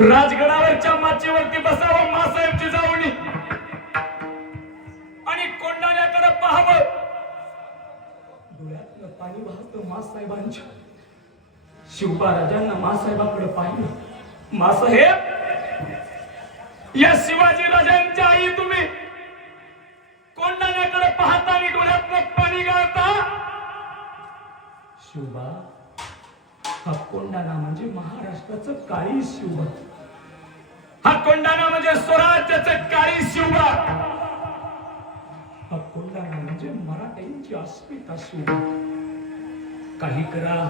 राजगडावरच्या माचीवरती बसावं मासाहेबची जाऊनी आणि कोंडाण्याकडे पाहावं. डोळ्यातलं पाणी वाहतं मासाहेबांच्या. शिवबा राजांना मासाहेबांकडे पाहिलं. मासाहेब, या शिवाजी राजांच्या आई तुम्ही कोंडाण्याकडे पाहता आणि डोळ्यातलं पाणी गाळता. शिवबा, हा कोंडाणा म्हणजे महाराष्ट्राचं काळी शिवबा. हा कोंडाणा म्हणजे स्वराज्याचं काळी शिवबा. हा कोंडाणा म्हणजे मराठ्यांची अस्मिता शिवबा. काही करा,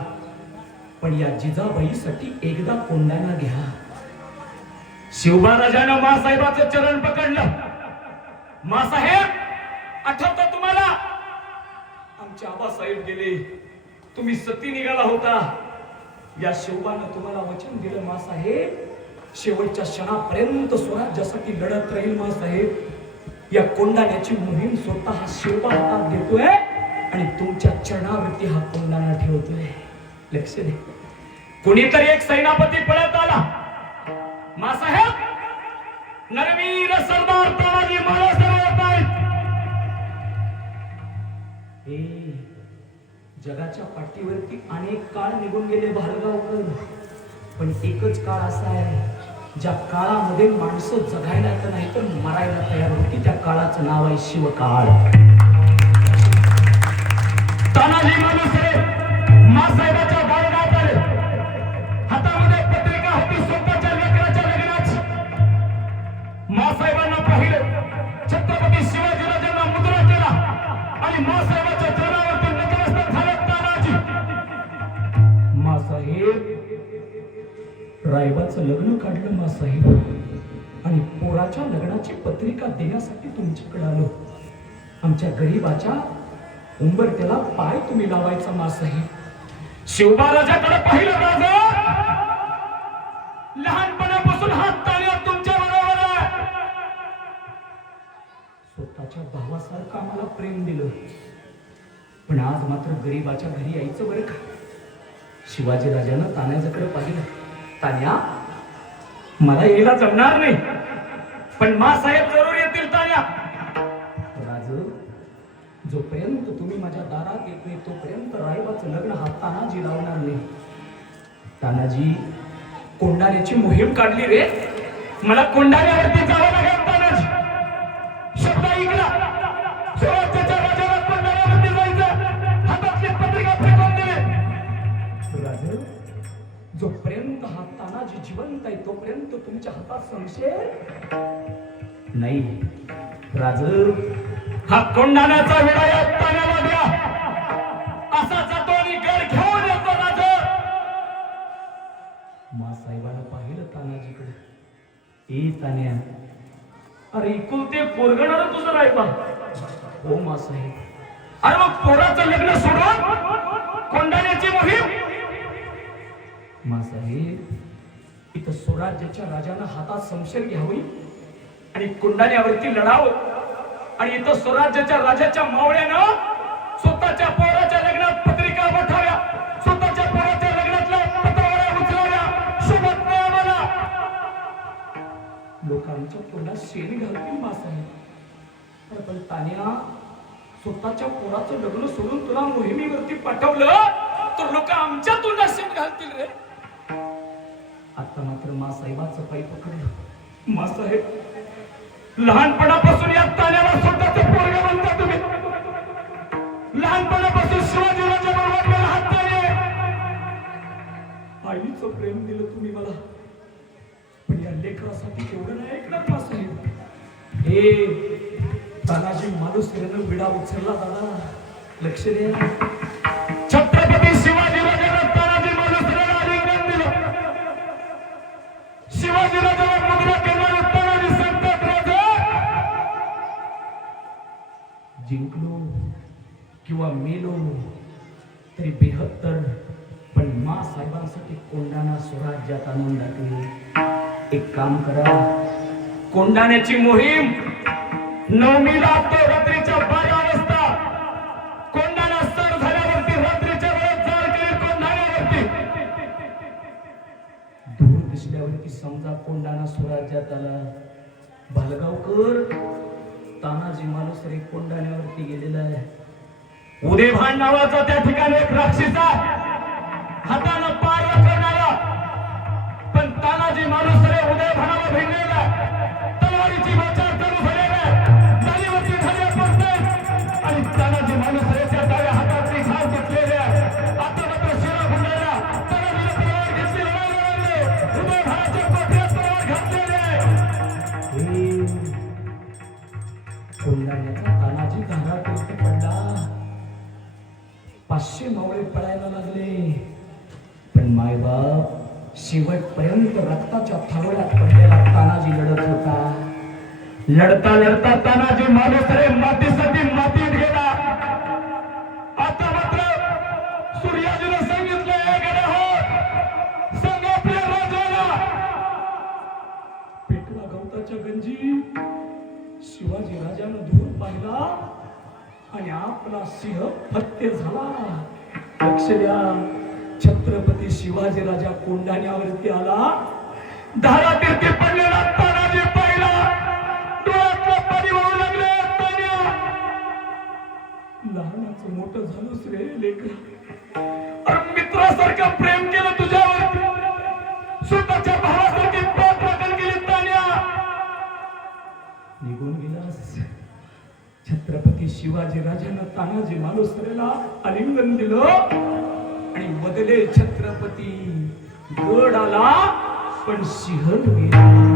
पण या जिजाबाईसाठी एकदा कोंडाणा घ्या. शिवबा राजानं मासाहेबाचं चरण पकडलं. मासाहेब, आठवतं तुम्हाला? आमचे आबासाहेब गेले, तुम्ही सती निघाला होता. या शिवबानं तुम्हाला वचन दिलं मासाहेब, शेवटच्या क्षणापर्यंत स्वराज्यासाठी लढत राहील. मासाहेब, या कोंडाण्याची मोहीम स्वतः हा शिवबा हातात देतोय आणि तुमच्या चरणावरती हा कोंडाणा ठेवतोय. लक्ष दे. कुणीतरी एक सेनापती पळत आला. मासाहेब, नरवीर सरदार तानाजी महाराज येत आहेत. जगाच्या पाठीवरती अनेक काळ निघून गेले भालगावकर, पण एकच काळ असा आहे ज्या काळामध्ये माणसं जगायला तर नाही तर मरायला तयार होती. त्या काळाचं नाव आहे शिवकाळ. तानाजी मालुसरे मासाहेबाच्या बाळगात आले. हातामध्ये पत्रिका होती स्वतःच्या लेकराच्या लग्नाची. मासाहेबांना पाहिलं. छत्रपती शिवाजीराजांना मुद्रा केला आणि मासाहेबाच्या चरणावरती नतमस्तक झाले. तानाजी, मासाहेब, रायबाचं लग्न काढलं मासाहेब आणि पोराच्या लग्नाची पत्रिका देण्यासाठी तुमच्याकडे आलो. आमच्या गरीबाच्या उंबरठ्याला पाय तुम्ही लावायचा मासाहेब. शिवबा राजाकडे पाहिलं. राजा, लहानपणापासून हात ताण्यात तुमच्या बरोबर आहे. स्वतःच्या भावासारखं आम्हाला प्रेम दिलं, पण आज मात्र गरीबाच्या घरी यायचं बरं का. शिवाजी राजानं तान्याकडे पाहिलं. तान्या, मला यायला जमणार नाही, पण मासाहेब जरूर येतील. तान्या, राज, जोपर्यंत तुम्ही माझ्या दारात येत नाही तोपर्यंत रायबाचं लग्न हा तानाजी लावणार नाही. तानाजी, कोंडाण्याची मोहीम काढली रे. मला कोंडाण्यावरती जावं लागेल. तानाजी, शब्द ऐकला. स्वराज्याच्या राजाला कोंडाण्यावरती जायचं. हातातली पत्रिका फेकून दिली. राज, जोपर्यंत हा तानाजी जिवंत आहे तोपर्यंत तुमच्या हातात संशय नाही. राज, हा कोंडाण्याचा वेळा या ताण्याला द्या. असा जातो आणि गड घेऊन येतो. राज, मासाहेबानं पाहिलं तानाजीकडे. ए तान्या, अरे इकुलते पोरगणार तुझं रायबा. हो मासाहेब. अरे मग पोराचं लग्न सोडून कोंडाण्याची मोहीम. मासाहेब, इथं स्वराज्याच्या राजानं हातात शमशेर घ्यावी आणि कोंडाण्यावरती लढावं, आणि इथं स्वराज्याच्या राजाच्या मावळ्यानं स्वतःच्या पोराच्या लग्नात पत्रिका पाठवल्या, स्वतःच्या पोराच्या लग्नातल्या पत्रावळ्या उचलाव्या. सोबत नाही आम्हाला. लोकांच्या तोंडात शेण घालतील मासाहेब. पण तान्या, स्वतःच्या पोराचं लग्न सोडून तुला मोहिमेवरती पाठवलं तर लोक आमच्या तोंडात शेण घालतील रे. आता मात्र मासाहेबाचं पाय पकडलं. मासाहेब, लहानपणापासून या ताण्याला स्वतःचं पोरगं म्हणता तुम्ही. लहानपणापासून शिवाजीराजा बरोबर मला हात ताणे. आईचं प्रेम दिलं तुम्ही मला, पण या लेकरासाठी केवढं नाही ऐकणार मासाहेब. हे तानाजी मालुसरेनं विडा उचलला. दादा, लक्ष द्या. छत्रपती शिवाजीराजांना तानाजी मालुसरेला आलिंगन दिलं. शिवाजीराजाला मुद्रा केल्याने तानाजी सांगतात, राजा, जिंकलो किंवा मेलो तरी बेहत्तर, पण मासाहेबांसाठी कोंडाणा स्वराज्यात आणून टाकले. एक काम करा, कोंडाण्याची मोहीम 9मीला तो रात्रीच्या 12 वाजता कोंडाणा सर झाल्यावरती रात्रीच्या वेळेत जाळ केली. कोंडाण्यावरती दूरदृष्टी पोचल्यावरती समजा कोंडाणा स्वराज्यात आला. बालगावकर तानाजी मालुसरे कोंडाण्यावरती गेलेला आहे. उदयभान नावाचा त्या ठिकाणी एक राक्षसा हातानं पार करणारा, पण तानाजी मालुसरे उदयभानाला भिडलेला, तलवारीची वाचार चालू झालेला, तालीवरती झाले पडते आणि तानाजी मालुसरेच्या डाव्या हातातली घाल घेतलेली आहे. आता मात्र शिरा फुंडायला तानाजीने तलवार घेतली, लढायला लागले. उदयभानाच्या कोठ्यात तलवार घातलेली आहे. कोंडाण्याचा तानाजी घरात पडला. 500 मावळे पळायला लागले, पण मायबाप शेवटपर्यंत रक्ताच्या थारोळ्यात पडलेला तानाजी लढत होता. लढता लढता तानाजी मालुसरे मातीसाठी मातीत गेला. आता मात्र सूर्याजीने सांगितलं, गेले हो सांग आपल्या राजाला. पेटला गवताच्या गंजी. शिवाजी राजानं दूर पाहिला आणि आपला सिंह हत्या झाला. लक्ष द्या, छत्रपती शिवाजी राजा कोंडाण्यावरती आला. धारातीर्थी पडलेला तानाजी पाहिला. डोळ्यातलं पाणी वाहू लागले. तान्या, लहानाचं मोठं झालंस रे लेकरा. अरे मित्रासारखं प्रेम केलं तुझ्यावर, स्वतःच्या भावासारखी पाठ राखण केली. तान्या, निघून गेलास. छत्रपती शिवाजी राजानं तानाजी मालुसरेला आलिंगन दिलं आणि बदले छत्रपती गड आला, पण सिंह गेला.